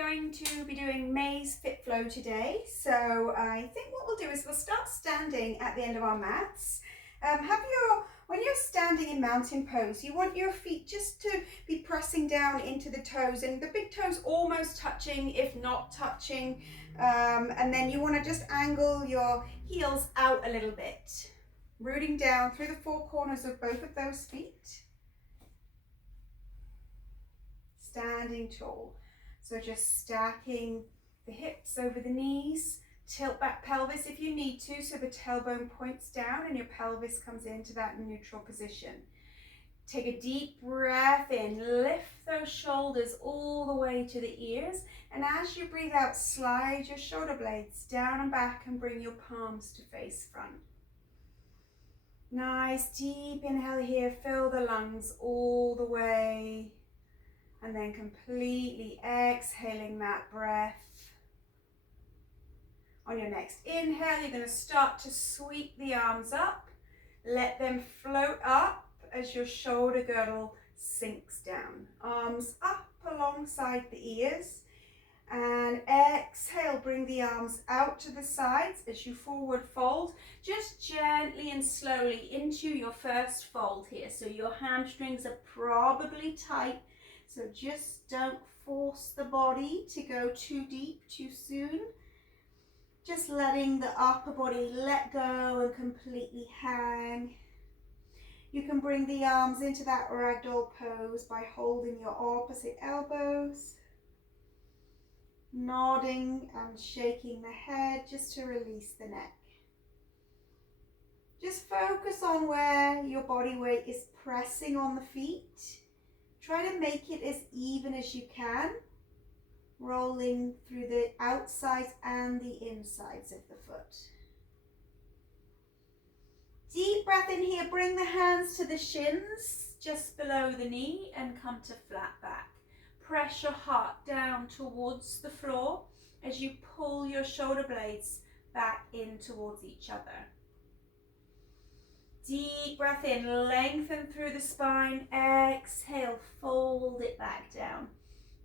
going to be doing May's Fit Flow today. So I think what we'll do is we'll start standing at the end of our mats. When you're standing in mountain pose, you want your feet just to be pressing down into the toes and the big toes almost touching, if not touching. And then you want to just angle your heels out a little bit, rooting down through the four corners of both of those feet. Standing tall. So just stacking the hips over the knees, tilt back pelvis if you need to, so the tailbone points down and your pelvis comes into that neutral position. Take a deep breath in, lift those shoulders all the way to the ears, and as you breathe out, slide your shoulder blades down and back and bring your palms to face front. Nice deep inhale here, fill the lungs all the way. And then completely exhaling that breath. On your next inhale, you're going to start to sweep the arms up. Let them float up as your shoulder girdle sinks down. Arms up alongside the ears. And exhale, bring the arms out to the sides as you forward fold. Just gently and slowly into your first fold here. So your hamstrings are probably tight. So just don't force the body to go too deep too soon. Just letting the upper body let go and completely hang. You can bring the arms into that ragdoll pose by holding your opposite elbows. Nodding and shaking the head just to release the neck. Just focus on where your body weight is pressing on the feet. Try to make it as even as you can, rolling through the outsides and the insides of the foot. Deep breath in here, bring the hands to the shins, just below the knee, and come to flat back. Press your heart down towards the floor as you pull your shoulder blades back in towards each other. Deep breath in, lengthen through the spine, exhale, fold it back down.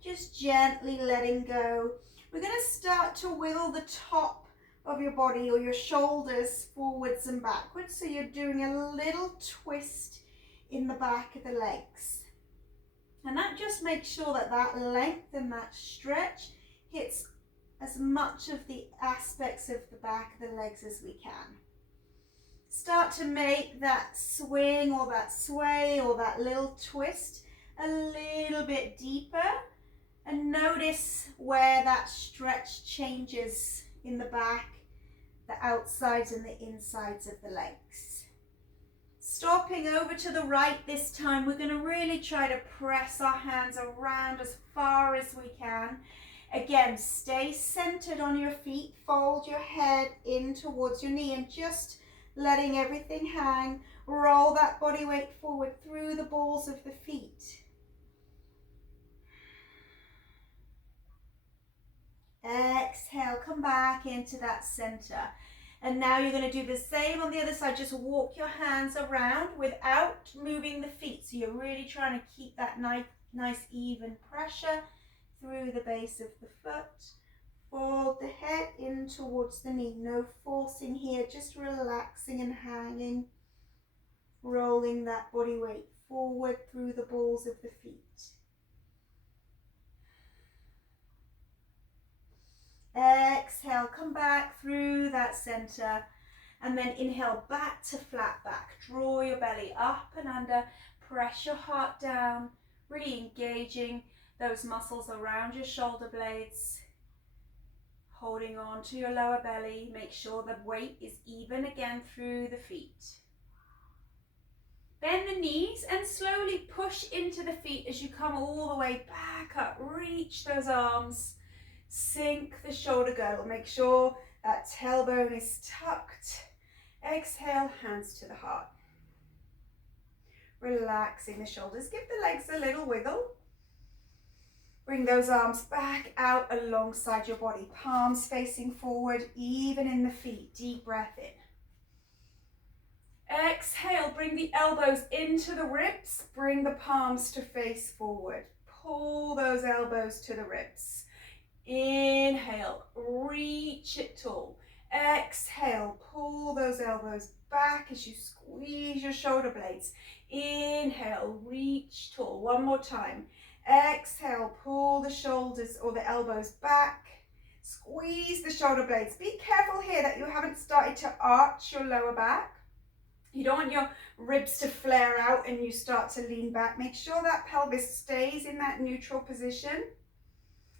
Just gently letting go. We're going to start to wiggle the top of your body or your shoulders forwards and backwards. So you're doing a little twist in the back of the legs. And that just makes sure that that length and that stretch hits as much of the aspects of the back of the legs as we can. Start to make that swing or that sway or that little twist a little bit deeper and notice where that stretch changes in the back, the outsides and the insides of the legs. Stopping over to the right this time, we're going to really try to press our hands around as far as we can. Again, stay centered on your feet, fold your head in towards your knee and just letting everything hang. Roll that body weight forward through the balls of the feet. Exhale, come back into that center. And now you're going to do the same on the other side. Just walk your hands around without moving the feet. So you're really trying to keep that nice even pressure through the base of the foot. Fold the head in towards the knee. No forcing here, just relaxing and hanging. Rolling that body weight forward through the balls of the feet. Exhale, come back through that center. And then inhale back to flat back. Draw your belly up and under. Press your heart down. Really engaging those muscles around your shoulder blades. Holding on to your lower belly, make sure the weight is even again through the feet. Bend the knees and slowly push into the feet as you come all the way back up. Reach those arms, sink the shoulder girdle. Make sure that tailbone is tucked. Exhale, hands to the heart. Relaxing the shoulders, give the legs a little wiggle. Bring those arms back out alongside your body. Palms facing forward, even in the feet. Deep breath in. Exhale, bring the elbows into the ribs. Bring the palms to face forward. Pull those elbows to the ribs. Inhale, reach it tall. Exhale, pull those elbows back as you squeeze your shoulder blades. Inhale, reach tall. One more time. Exhale, pull the shoulders or the elbows back. Squeeze the shoulder blades. Be careful here that you haven't started to arch your lower back. You don't want your ribs to flare out and you start to lean back. Make sure that pelvis stays in that neutral position.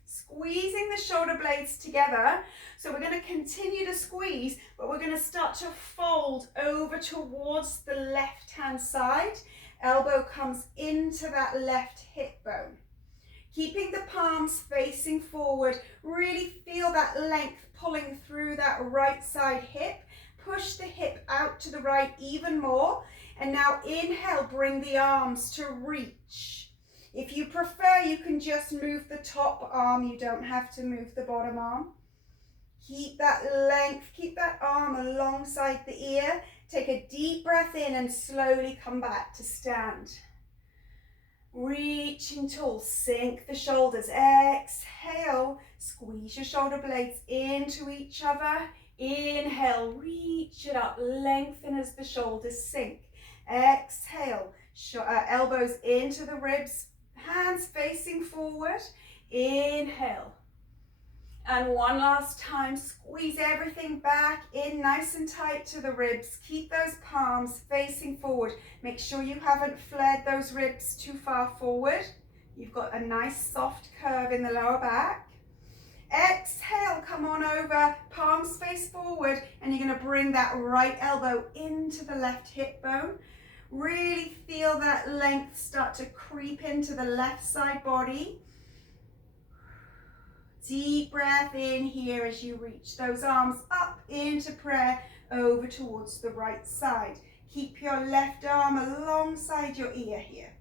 Squeezing the shoulder blades together. So we're going to continue to squeeze, but we're going to start to fold over towards the left hand side. Elbow comes into that left hip bone. Keeping the palms facing forward, really feel that length pulling through that right side hip. Push the hip out to the right even more. And now inhale, bring the arms to reach. If you prefer, you can just move the top arm. You don't have to move the bottom arm. Keep that length, keep that arm alongside the ear. Take a deep breath in and slowly come back to stand. Reaching tall, sink the shoulders. Exhale, squeeze your shoulder blades into each other. Inhale, reach it up, lengthen as the shoulders sink. Exhale, elbows into the ribs, hands facing forward. Inhale. And one last time, squeeze everything back in nice and tight to the ribs. Keep those palms facing forward. Make sure you haven't flared those ribs too far forward. You've got a nice soft curve in the lower back. Exhale, come on over, palms face forward, and you're going to bring that right elbow into the left hip bone. Really feel that length start to creep into the left side body. Deep breath in here as you reach those arms up into prayer over towards the right side. Keep your left arm alongside your ear here.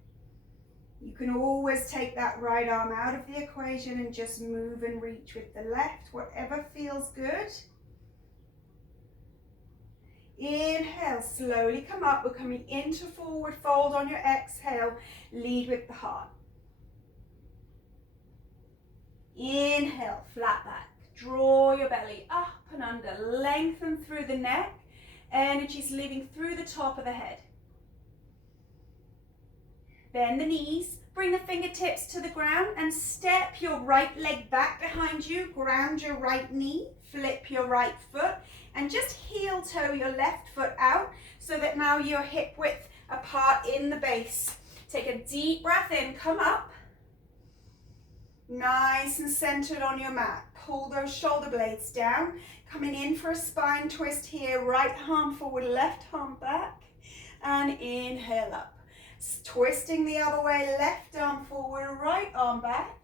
You can always take that right arm out of the equation and just move and reach with the left, whatever feels good. Inhale, slowly come up. We're coming into forward fold on your exhale. Lead with the heart. Inhale, flat back. Draw your belly up and under. Lengthen through the neck. Energy's leaving through the top of the head. Bend the knees. Bring the fingertips to the ground and step your right leg back behind you. Ground your right knee. Flip your right foot. And just heel toe your left foot out so that now you're hip width apart in the base. Take a deep breath in. Come up. Nice and centered on your mat. Pull those shoulder blades down. Coming in for a spine twist here. Right arm forward, left arm back. And inhale up. Twisting the other way, left arm forward, right arm back.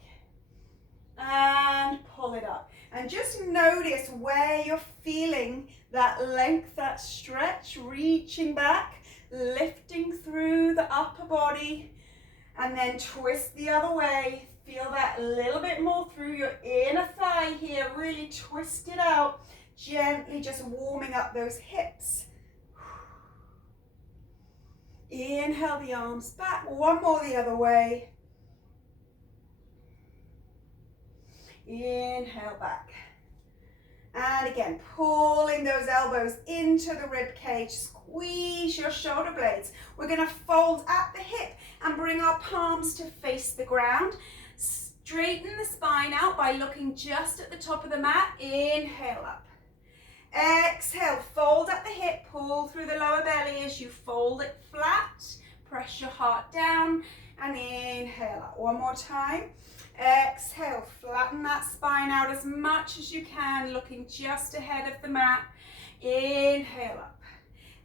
And pull it up. And just notice where you're feeling that length, that stretch, reaching back, lifting through the upper body. And then twist the other way. Feel that a little bit more through your inner thigh here. Really twist it out. Gently just warming up those hips. Inhale the arms back. One more the other way. Inhale back. And again, pulling those elbows into the rib cage. Squeeze your shoulder blades. We're going to fold at the hip and bring our palms to face the ground. Straighten the spine out by looking just at the top of the mat. Inhale up. Exhale, fold at the hip, pull through the lower belly as you fold it flat. Press your heart down and inhale up. One more time. Exhale, flatten that spine out as much as you can, looking just ahead of the mat. Inhale up.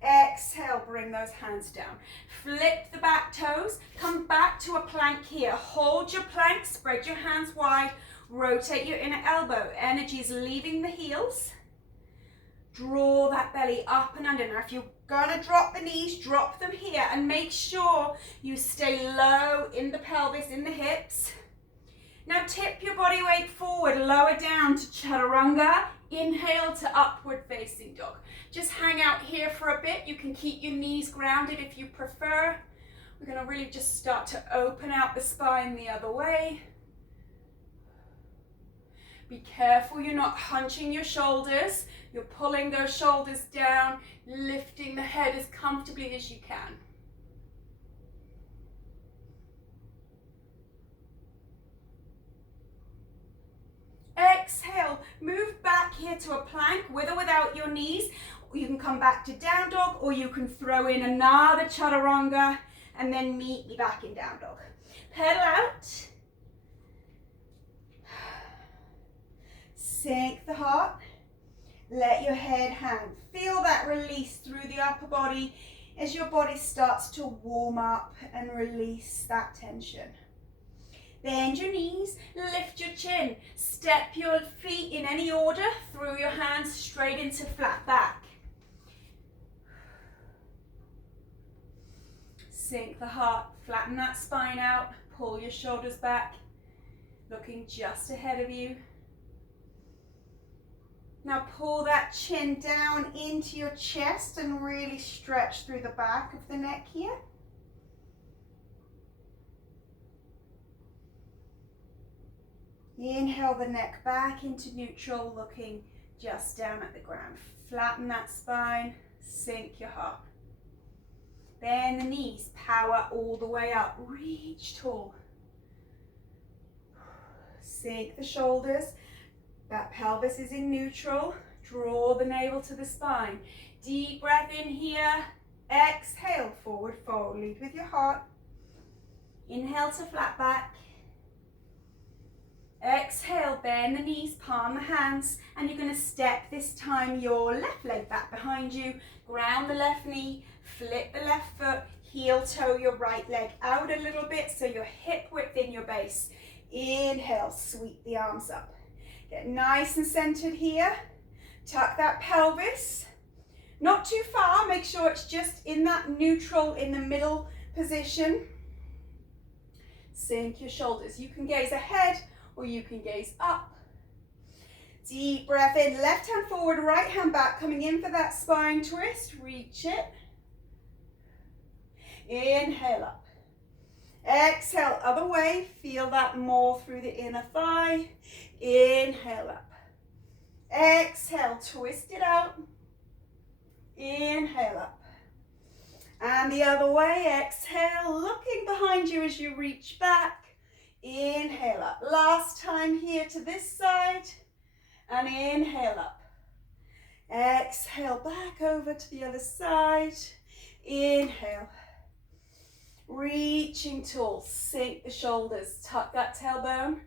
Exhale, bring those hands down. Flip the back toes. Come back to a plank here. Hold your plank, spread your hands wide. Rotate your inner elbow. Energy is leaving the heels. Draw that belly up and under. Now, if you're going to drop the knees, drop them here. And make sure you stay low in the pelvis, in the hips. Now, tip your body weight forward, lower down to chaturanga. Inhale to upward facing dog. Just hang out here for a bit. You can keep your knees grounded if you prefer. We're going to really just start to open out the spine the other way. Be careful you're not hunching your shoulders. You're pulling those shoulders down, lifting the head as comfortably as you can. Exhale, move back here to a plank with or without your knees. You can come back to down dog, or you can throw in another chaturanga and then meet me back in down dog. Pedal out. Sink the heart. Let your head hang. Feel that release through the upper body as your body starts to warm up and release that tension. Bend your knees, lift your chin. Step your feet in any order through your hands straight into flat back. Sink the heart, flatten that spine out, pull your shoulders back, looking just ahead of you. Now pull that chin down into your chest and really stretch through the back of the neck here. Inhale the neck back into neutral, looking just down at the ground. Flatten that spine, sink your heart. Bend the knees, power all the way up, reach tall. Sink the shoulders, that pelvis is in neutral. Draw the navel to the spine. Deep breath in here, exhale, forward fold, lead with your heart. Inhale to flat back. Exhale, bend the knees, palm the hands, and you're going to step this time your left leg back behind you, ground the left knee, flip the left foot, heel toe your right leg out a little bit so your hip width in your base. Inhale, sweep the arms up. Get nice and centered here. Tuck that pelvis. Not too far, make sure it's just in that neutral, in the middle position. Sink your shoulders. You can gaze ahead or you can gaze up. Deep breath in, left hand forward, right hand back, coming in for that spine twist. Reach it. Inhale up. Exhale, other way. Feel that more through the inner thigh. Inhale up. Exhale, twist it out. Inhale up. And the other way, exhale, looking behind you as you reach back. Inhale up. Last time here to this side. And inhale up. Exhale, back over to the other side. Inhale. Reaching tall, sink the shoulders, tuck that tailbone.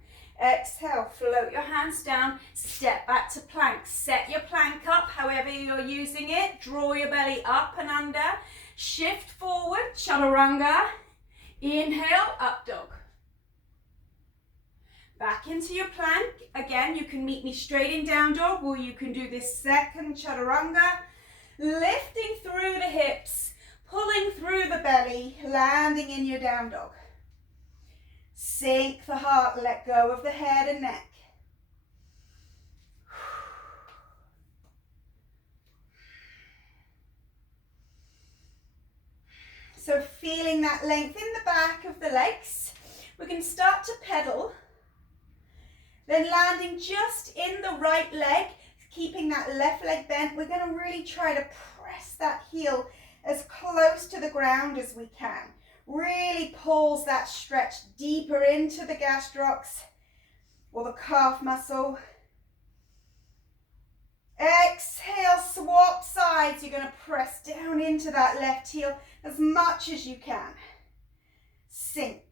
Exhale, float your hands down, step back to plank. Set your plank up, however you're using it. Draw your belly up and under. Shift forward, chaturanga. Inhale, up dog. Back into your plank. Again, you can meet me straight in down dog, or you can do this second chaturanga. Lifting through the hips, pulling through the belly, landing in your down dog. Sink the heart, let go of the head and neck. So feeling that length in the back of the legs, we're going to start to pedal. Then landing just in the right leg, keeping that left leg bent. We're going to really try to press that heel as close to the ground as we can. Really pulls that stretch deeper into the gastrocs or the calf muscle. Exhale, swap sides. You're going to press down into that left heel as much as you can. Sink.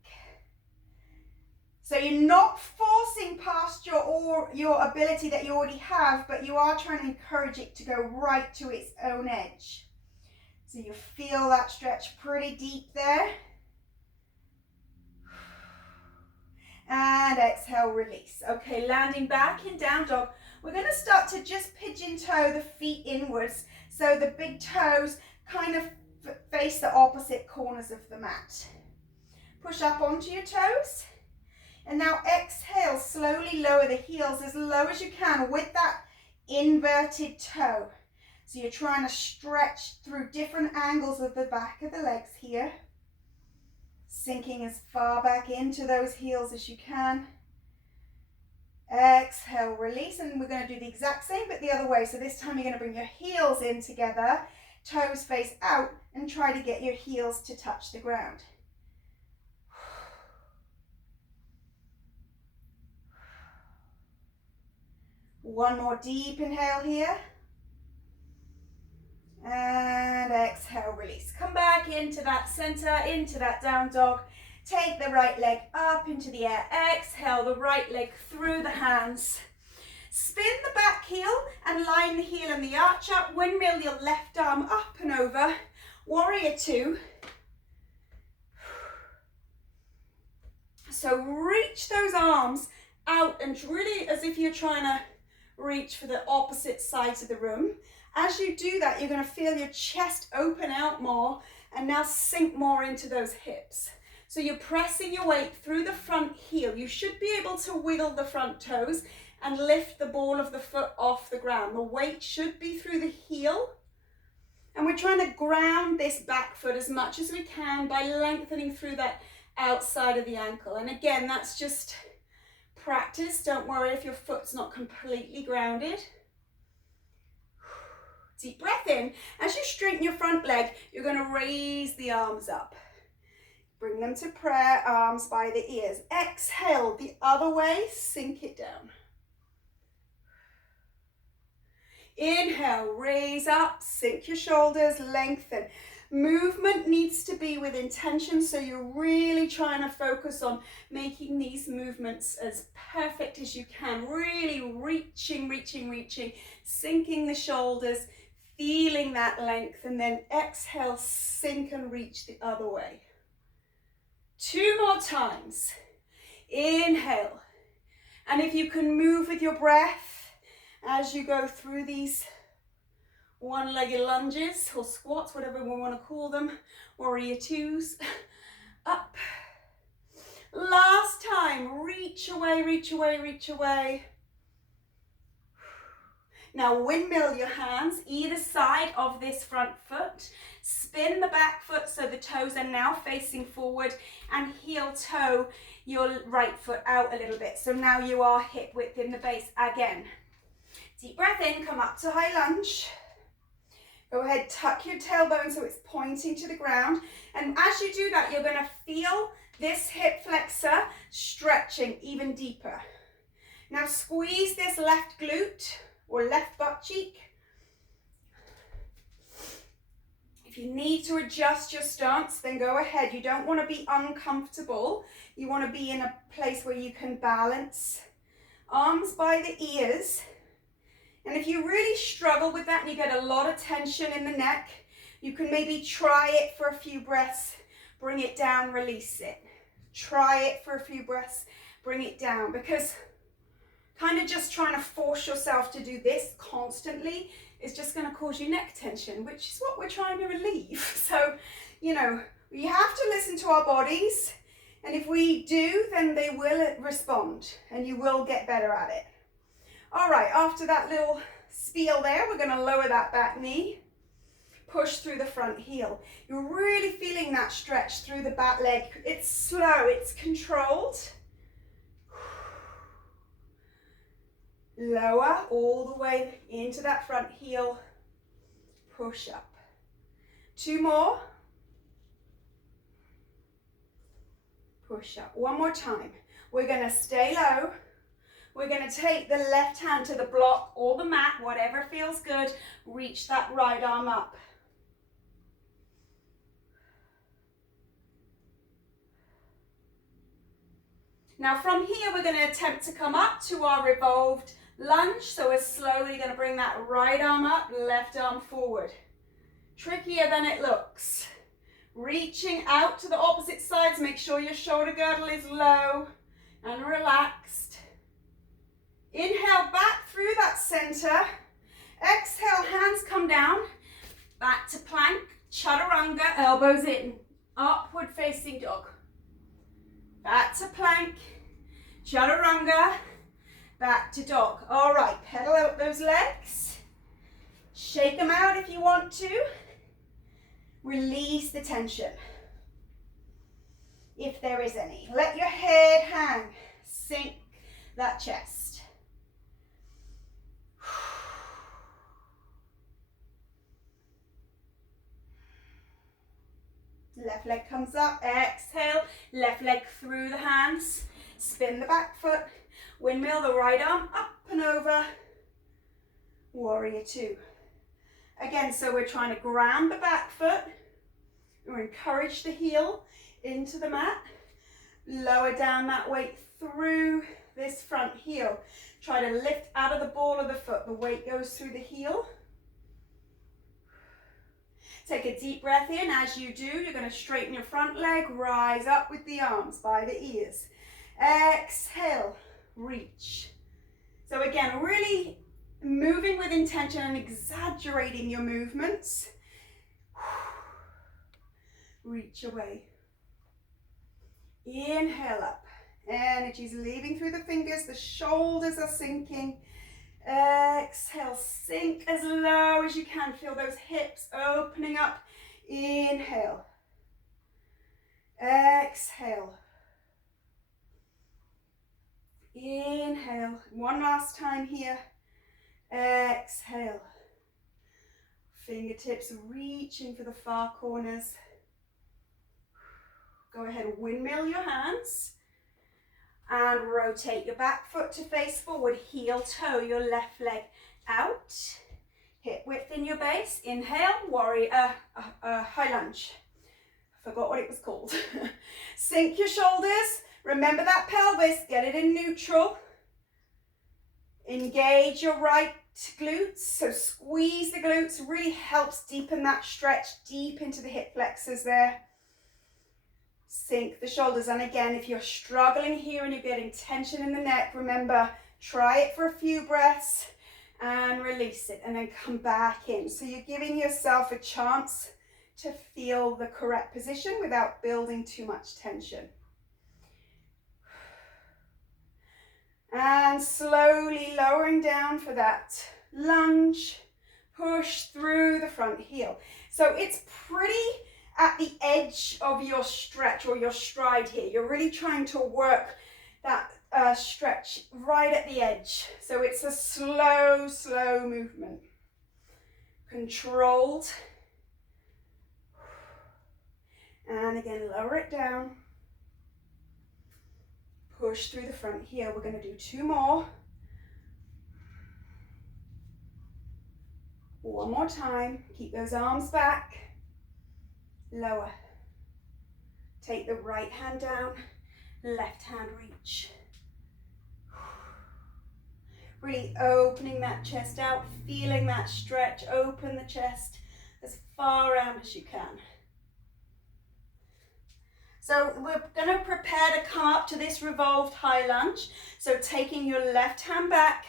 So you're not forcing past your ability that you already have, but you are trying to encourage it to go right to its own edge. So you feel that stretch pretty deep there. And exhale, release. Okay, landing back in down dog. We're going to start to just pigeon toe the feet inwards. So the big toes kind of face the opposite corners of the mat. Push up onto your toes. And now exhale, slowly lower the heels as low as you can with that inverted toe. So you're trying to stretch through different angles of the back of the legs here. Sinking as far back into those heels as you can. Exhale, release, and we're going to do the exact same but the other way. So this time you're going to bring your heels in together, toes face out, and try to get your heels to touch the ground. One more deep inhale here. And exhale, release. Come back into that center, into that down dog. Take the right leg up into the air. Exhale the right leg through the hands. Spin the back heel and line the heel and the arch up. Windmill your left arm up and over. Warrior two. So reach those arms out and really as if you're trying to reach for the opposite sides of the room. As you do that, you're going to feel your chest open out more and now sink more into those hips. So you're pressing your weight through the front heel. You should be able to wiggle the front toes and lift the ball of the foot off the ground. The weight should be through the heel. And we're trying to ground this back foot as much as we can by lengthening through that outside of the ankle. And again, that's just practice. Don't worry if your foot's not completely grounded. Deep breath in. As you straighten your front leg, you're going to raise the arms up. Bring them to prayer, arms by the ears. Exhale the other way, sink it down. Inhale, raise up, sink your shoulders, lengthen. Movement needs to be with intention, so you're really trying to focus on making these movements as perfect as you can. Really reaching, sinking the shoulders, feeling that length, and then exhale, sink and reach the other way. 2 more times. Inhale. And if you can move with your breath as you go through these one-legged lunges or squats, whatever we want to call them, warrior twos, up. Last time, reach away. Now windmill your hands either side of this front foot. Spin the back foot so the toes are now facing forward and heel toe your right foot out a little bit. So now you are hip width in the base again. Deep breath in, come up to high lunge. Go ahead, tuck your tailbone so it's pointing to the ground. And as you do that, you're going to feel this hip flexor stretching even deeper. Now squeeze this left glute or left butt cheek. If you need to adjust your stance, then go ahead. You don't want to be uncomfortable. You want to be in a place where you can balance. Arms by the ears. And if you really struggle with that and you get a lot of tension in the neck, you can maybe try it for a few breaths, bring it down, release it. Try it for a few breaths, bring it down, because kind of just trying to force yourself to do this constantly is just going to cause you neck tension, which is what we're trying to relieve. So, you know, we have to listen to our bodies, and if we do, then they will respond and you will get better at it. All right, after that little spiel there, we're going to lower that back knee, push through the front heel. You're really feeling that stretch through the back leg. It's slow, it's controlled. Lower all the way into that front heel, push up. 2 more. Push up. 1 more time. We're going to stay low. We're going to take the left hand to the block or the mat, whatever feels good. Reach that right arm up. Now from here, we're going to attempt to come up to our revolved lunge. So we're slowly going to bring that right arm up, left arm forward. Trickier than it looks. Reaching out to the opposite sides. Make sure your shoulder girdle is low and relaxed. Inhale back through that center. Exhale, hands come down. Back to plank, chaturanga, elbows in. Upward facing dog. Back to plank, chaturanga, back to dog. All right, pedal out those legs. Shake them out if you want to. Release the tension, if there is any. Let your head hang, sink that chest. left leg comes up, exhale, left leg through the hands, spin the back foot, windmill the right arm up and over, warrior two. Again, so we're trying to ground the back foot, or encourage the heel into the mat, lower down that weight through this front heel. Try to lift out of the ball of the foot, the weight goes through the heel. Take a deep breath in. As you do, you're going to straighten your front leg, rise up with the arms by the ears. Exhale, reach. So again, really moving with intention and exaggerating your movements. Reach away. Inhale up. Energy's leaving through the fingers, the shoulders are sinking. Exhale, sink as low as you can. Feel those hips opening up. Inhale. Exhale. Inhale. One last time here. Exhale. Fingertips reaching for the far corners. Go ahead and windmill your hands. And rotate your back foot to face forward, heel toe your left leg out, hip width in your base. Inhale, warrior, high lunge. I forgot what it was called. Sink your shoulders, remember that pelvis, get it in neutral. Engage your right glutes, so squeeze the glutes, really helps deepen that stretch deep into the hip flexors there. Sink the shoulders, and again, if you're struggling here and you're getting tension in the neck, remember, try it for a few breaths and release it, and then come back in. So you're giving yourself a chance to feel the correct position without building too much tension. And slowly lowering down for that lunge, push through the front heel. So it's pretty at the edge of your stretch or your stride here. You're really trying to work that stretch right at the edge. So it's a slow movement. Controlled. And again, lower it down. Push through the front heel. We're going to do two more. One more time. Keep those arms back. Lower. Take the right hand down, left hand reach. Really opening that chest out, feeling that stretch. Open the chest as far out as you can. So we're going to prepare to come up to this revolved high lunge. So taking your left hand back,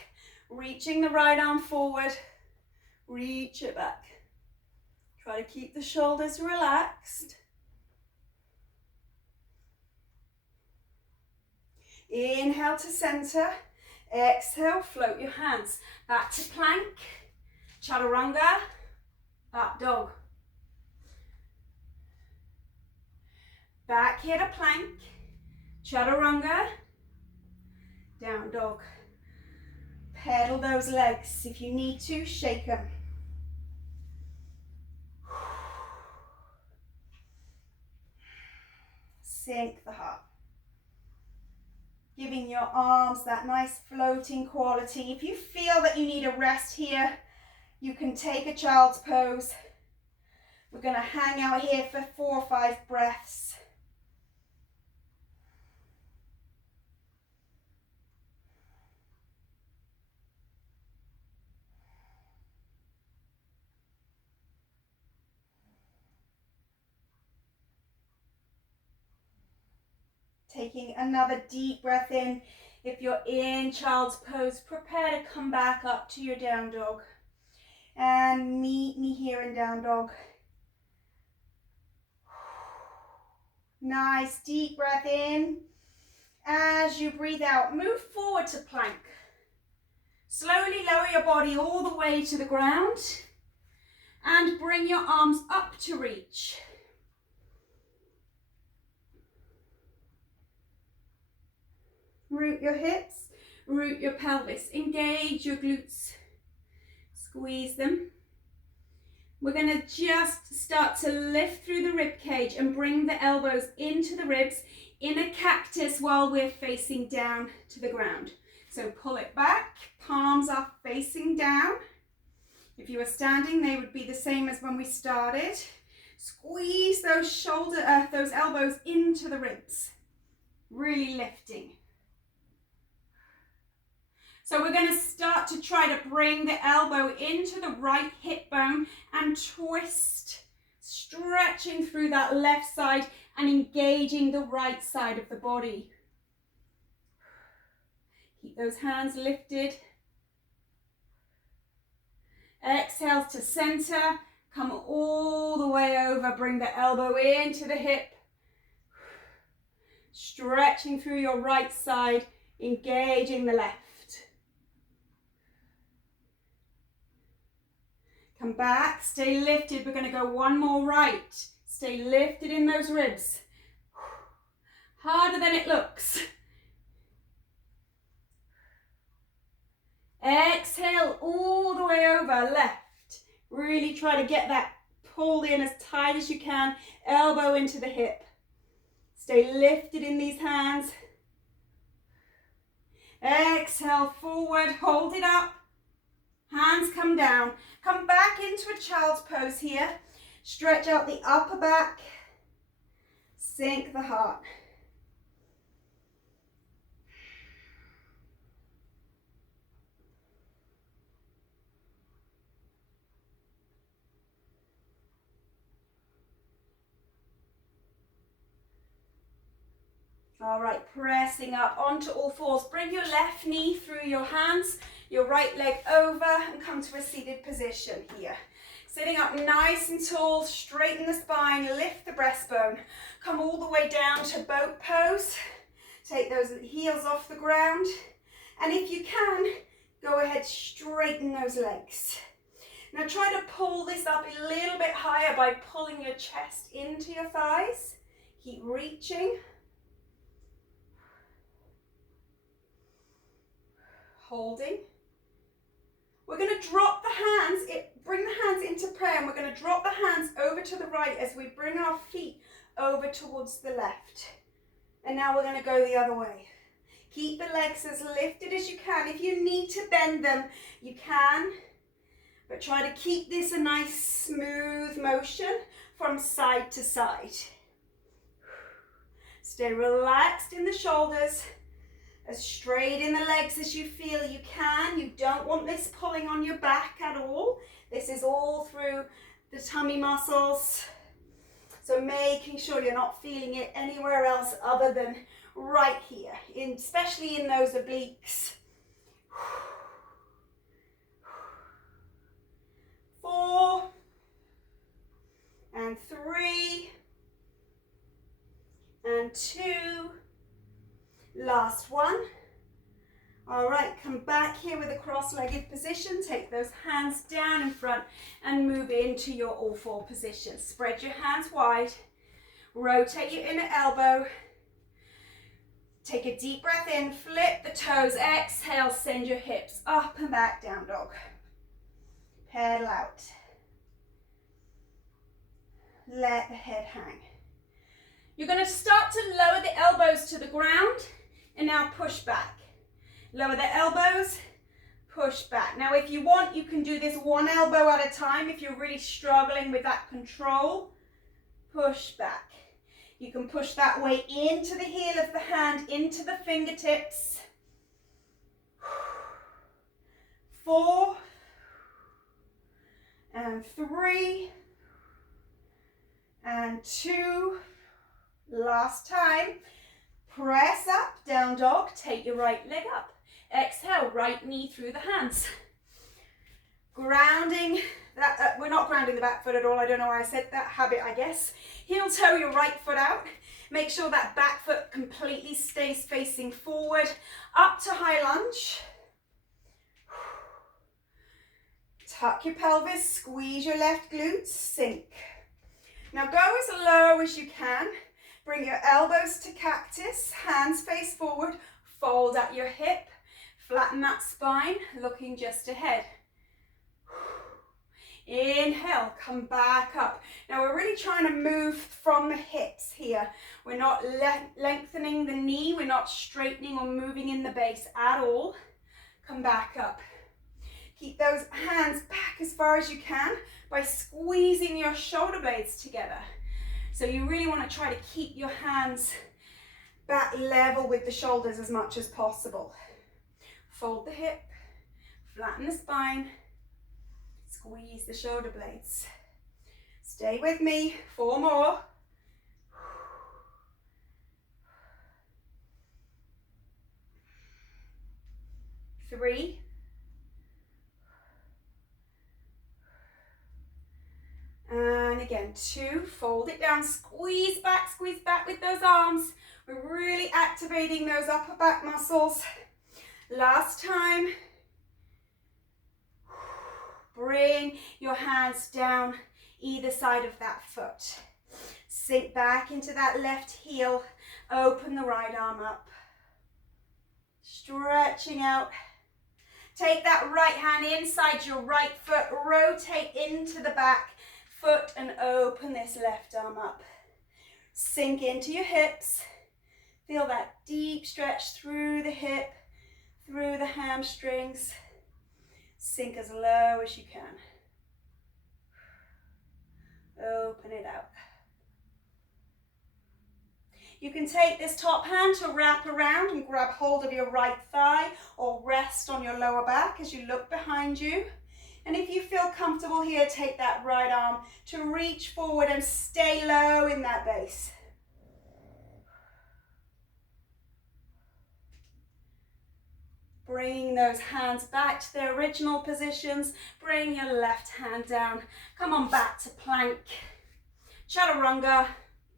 reaching the right arm forward, reach it back. Try to keep the shoulders relaxed. Inhale to center. Exhale, float your hands. Back to plank. Chaturanga. Up dog. Back here to plank. Chaturanga. Down dog. Pedal those legs. If you need to, shake them. Sink the heart. Giving your arms that nice floating quality. If you feel that you need a rest here, you can take a child's pose. We're going to hang out here for 4 or 5 breaths. Taking another deep breath in. If you're in child's pose, prepare to come back up to your down dog. And meet me here in down dog. Nice deep breath in. As you breathe out, move forward to plank. Slowly lower your body all the way to the ground. And bring your arms up to reach. Root your hips, root your pelvis, engage your glutes, squeeze them. We're going to just start to lift through the rib cage and bring the elbows into the ribs in a cactus while we're facing down to the ground. So pull it back, palms are facing down. If you were standing, they would be the same as when we started. Squeeze those those elbows into the ribs, really lifting. So we're going to start to try to bring the elbow into the right hip bone and twist, stretching through that left side and engaging the right side of the body. Keep those hands lifted. Exhale to center. Come all the way over. Bring the elbow into the hip. Stretching through your right side, engaging the left. Come back, stay lifted. We're going to go one more right. Stay lifted in those ribs. Harder than it looks. Exhale all the way over, left. Really try to get that pulled in as tight as you can. Elbow into the hip. Stay lifted in these hands. Exhale forward, hold it up. Hands come down. Come back into a child's pose here. Stretch out the upper back. Sink the heart. All right, pressing up onto all fours. Bring your left knee through your hands, your right leg over, and come to a seated position here. Sitting up nice and tall, straighten the spine, lift the breastbone. Come all the way down to boat pose. Take those heels off the ground. And if you can, go ahead, straighten those legs. Now try to pull this up a little bit higher by pulling your chest into your thighs. Keep reaching. Holding. We're going to drop the hands, bring the hands into prayer, and we're going to drop the hands over to the right as we bring our feet over towards the left. And now we're going to go the other way. Keep the legs as lifted as you can. If you need to bend them, you can. But try to keep this a nice smooth motion from side to side. Stay relaxed in the shoulders. As straight in the legs as you feel you can. You don't want this pulling on your back at all. This is all through the tummy muscles. So making sure you're not feeling it anywhere else other than right here, especially in those obliques. 4 and 3 and 2. Last one. All right, come back here with a cross-legged position. Take those hands down in front and move into your all four position. Spread your hands wide. Rotate your inner elbow. Take a deep breath in, flip the toes. Exhale, send your hips up and back, down dog. Pedal out. Let the head hang. You're going to start to lower the elbows to the ground. And now push back. Lower the elbows, push back. Now if you want, you can do this one elbow at a time if you're really struggling with that control. Push back. You can push that way into the heel of the hand, into the fingertips. 4 and 3 and 2. Last time. Press up, down dog, take your right leg up. Exhale, right knee through the hands. Grounding, we're not grounding the back foot at all. I don't know why I said that, habit I guess. Heel toe your right foot out. Make sure that back foot completely stays facing forward. Up to high lunge. Tuck your pelvis, squeeze your left glutes, sink. Now go as low as you can. Bring your elbows to cactus, hands face forward, fold at your hip, flatten that spine, looking just ahead. Inhale, come back up. Now we're really trying to move from the hips here. We're not lengthening the knee, we're not straightening or moving in the base at all. Come back up. Keep those hands back as far as you can by squeezing your shoulder blades together. So you really want to try to keep your hands back level with the shoulders as much as possible. Fold the hip, flatten the spine, squeeze the shoulder blades. Stay with me, 4 more. 3. And again, 2, fold it down, squeeze back with those arms. We're really activating those upper back muscles. Last time. Bring your hands down either side of that foot. Sink back into that left heel. Open the right arm up. Stretching out. Take that right hand inside your right foot. Rotate into the back foot and open this left arm up. Sink into your hips. Feel that deep stretch through the hip, through the hamstrings. Sink as low as you can. Open it out. You can take this top hand to wrap around and grab hold of your right thigh or rest on your lower back as you look behind you. And if you feel comfortable here, take that right arm to reach forward and stay low in that base. Bring those hands back to their original positions. Bring your left hand down. Come on back to plank. Chaturanga.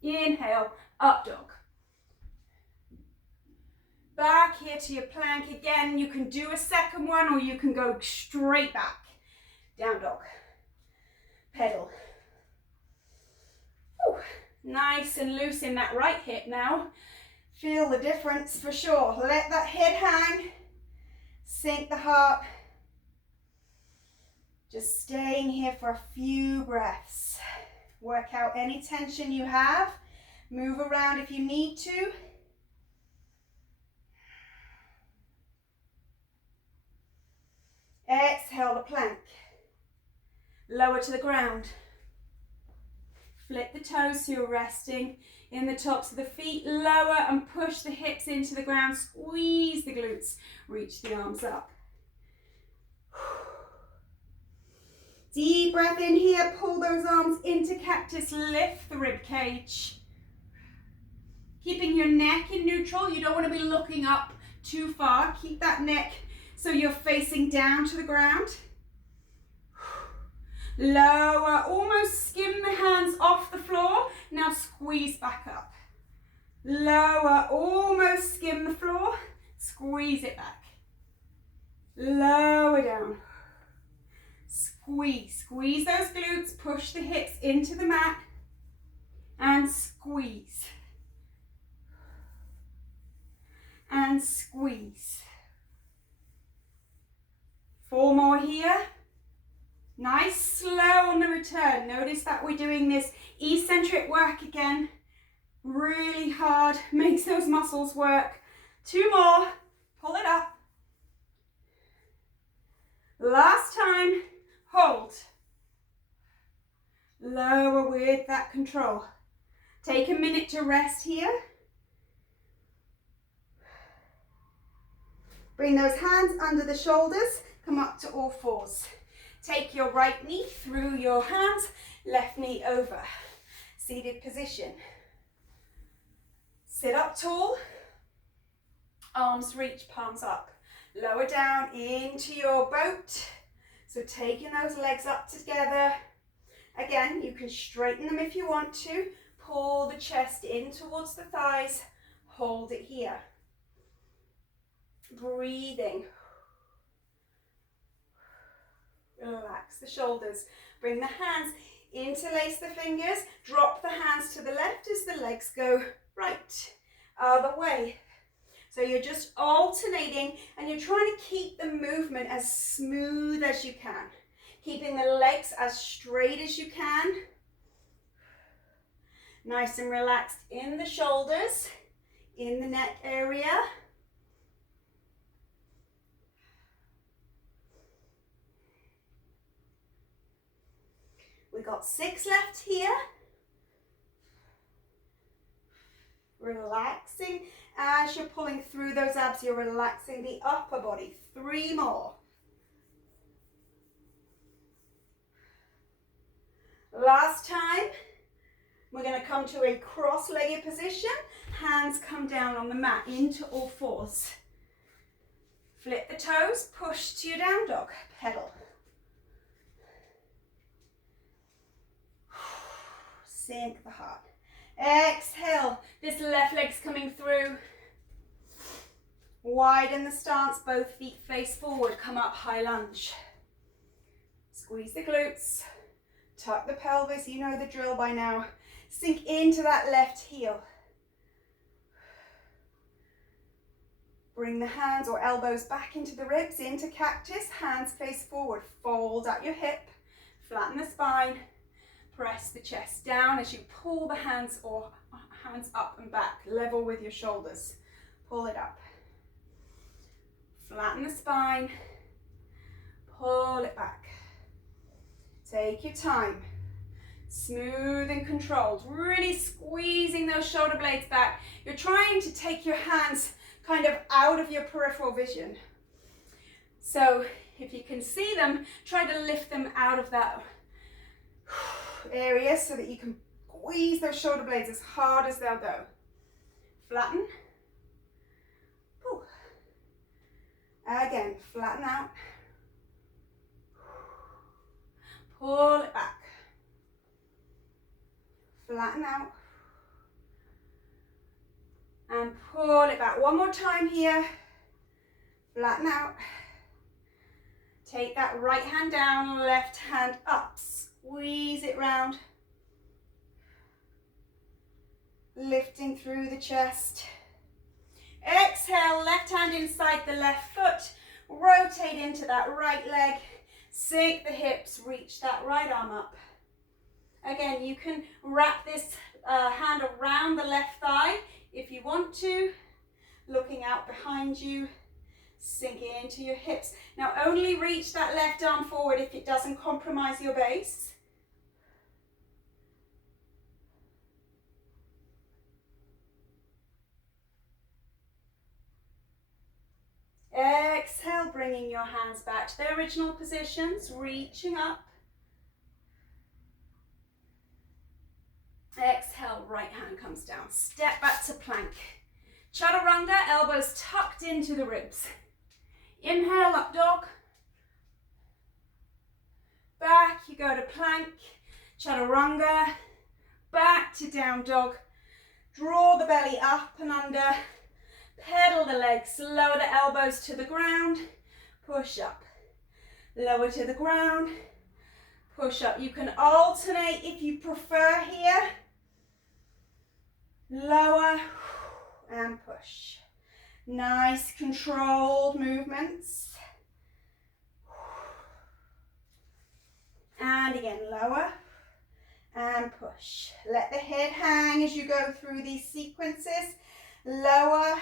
Inhale, up dog. Back here to your plank again. You can do a second one or you can go straight back. Down dog. Pedal. Whew. Nice and loose in that right hip now. Feel the difference for sure. Let that head hang. Sink the heart. Just staying here for a few breaths. Work out any tension you have. Move around if you need to. Exhale the plank. Lower to the ground. Flip the toes so you're resting in the tops of the feet. Lower and push the hips into the ground. Squeeze the glutes. Reach the arms up. Deep breath in here. Pull those arms into cactus. Lift the rib cage. Keeping your neck in neutral. You don't want to be looking up too far. Keep that neck so you're facing down to the ground. Lower, almost skim the hands off the floor. Now squeeze back up. Lower, almost skim the floor. Squeeze it back. Lower down. Squeeze those glutes. Push the hips into the mat. And squeeze. And squeeze. 4 more here. Nice, slow on the return. Notice that we're doing this eccentric work again. Really hard, makes those muscles work. 2 more, pull it up. Last time, hold. Lower with that control. Take a minute to rest here. Bring those hands under the shoulders, come up to all fours. Take your right knee through your hands, left knee over. Seated position. Sit up tall, arms reach, palms up. Lower down into your boat. So taking those legs up together. Again, you can straighten them if you want to. Pull the chest in towards the thighs. Hold it here. Breathing. Relax the shoulders. Bring the hands, interlace the fingers, drop the hands to the left as the legs go right, other way. So you're just alternating and you're trying to keep the movement as smooth as you can. keeping the legs as straight as you can. Nice and relaxed in the shoulders, in the neck area. We got 6 left here. Relaxing as you're pulling through those abs, you're relaxing the upper body. 3 more. Last time, we're going to come to a cross-legged position. Hands come down on the mat into all fours. Flip the toes, push to your down dog, pedal. Sink the heart. Exhale, this left leg's coming through. Widen the stance, both feet face forward, come up, high lunge. Squeeze the glutes, tuck the pelvis, you know the drill by now. Sink into that left heel. Bring the hands or elbows back into the ribs, into cactus, hands face forward, fold at your hip, flatten the spine, press the chest down as you pull the hands or hands up and back, level with your shoulders. Pull it up. Flatten the spine, pull it back. Take your time. Smooth and controlled, really squeezing those shoulder blades back. You're trying to take your hands kind of out of your peripheral vision. So if you can see them, try to lift them out of that area so that you can squeeze those shoulder blades as hard as they'll go. Flatten. Pull. Again, flatten out. Pull it back. Flatten out. And pull it back. One more time here. Flatten out. Take that right hand down, left hand up. Squeeze it round. Lifting through the chest. Exhale, left hand inside the left foot. Rotate into that right leg. Sink the hips, reach that right arm up. Again, you can wrap this hand around the left thigh if you want to. Looking out behind you. Sink into your hips. Now only reach that left arm forward if it doesn't compromise your base. Exhale, bringing your hands back to their original positions, reaching up. Exhale, right hand comes down. Step back to plank. Chaturanga, elbows tucked into the ribs. Inhale, up dog. Back, you go to plank. Chaturanga, back to down dog. Draw the belly up and under. Pedal the legs, lower the elbows to the ground. Push up. Lower to the ground. Push up. You can alternate if you prefer here. Lower and push. Nice controlled movements. And again, lower and push. Let the head hang as you go through these sequences. Lower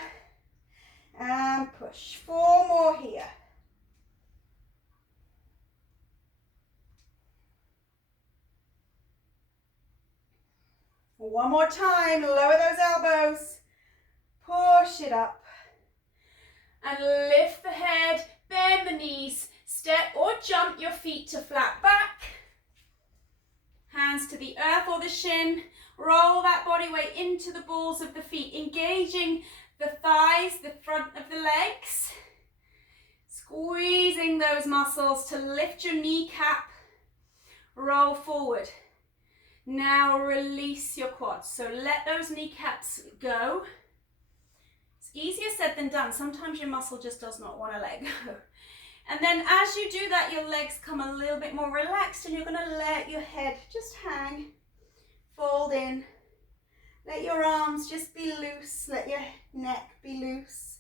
and push. 4 more here. One more time, lower those elbows, push it up, and lift the head, bend the knees, step or jump your feet to flat back, hands to the earth or the shin, roll that body weight into the balls of the feet, engaging the thighs, the front of the legs, squeezing those muscles to lift your kneecap, roll forward. Now release your quads. So let those kneecaps go. It's easier said than done. Sometimes your muscle just does not want to let go. And then as you do that, your legs come a little bit more relaxed and you're going to let your head just hang, fold in. Let your arms just be loose. Let your neck be loose.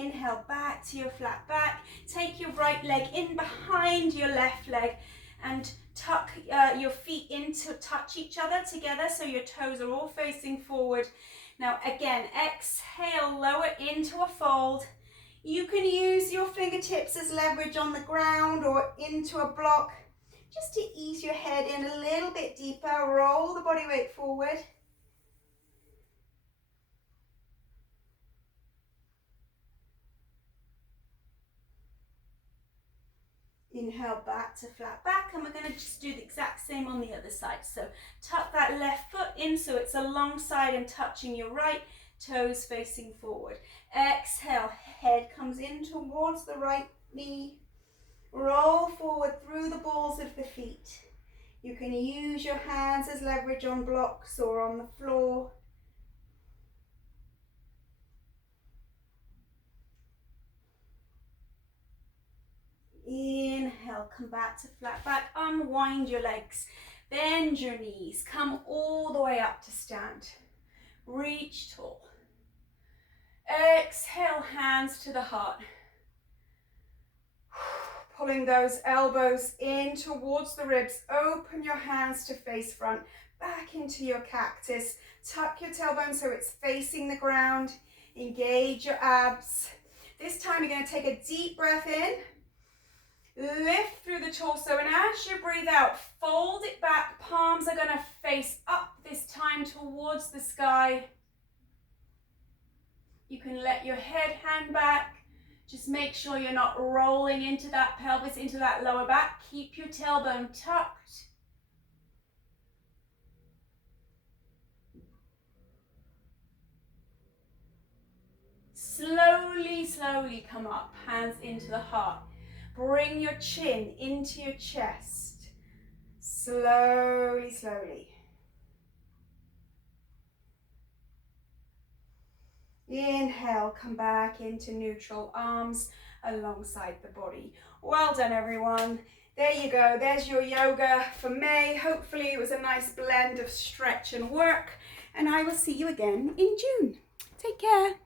Inhale back to your flat back. Take your right leg in behind your left leg and tuck your feet in to touch each other together so your toes are all facing forward. Now again, exhale, lower into a fold. You can use your fingertips as leverage on the ground or into a block just to ease your head in a little bit deeper. Roll the body weight forward. Inhale back to flat back, and we're going to just do the exact same on the other side. So tuck that left foot in so it's alongside and touching your right, toes facing forward. Exhale, head comes in towards the right knee. Roll forward through the balls of the feet. You can use your hands as leverage on blocks or on the floor. Inhale, come back to flat back, unwind your legs, bend your knees, come all the way up to stand. Reach tall. Exhale, hands to the heart. Pulling those elbows in towards the ribs, open your hands to face front, back into your cactus. Tuck your tailbone so it's facing the ground. Engage your abs. This time you're going to take a deep breath in. Lift through the torso, and as you breathe out, fold it back. Palms are going to face up this time towards the sky. You can let your head hang back. Just make sure you're not rolling into that pelvis, into that lower back. Keep your tailbone tucked. Slowly, slowly come up, hands into the heart. Bring your chin into your chest. Slowly, slowly. Inhale, come back into neutral, arms alongside the body. Well done, everyone. There you go. There's your yoga for May. Hopefully it was a nice blend of stretch and work. And I will see you again in June. Take care.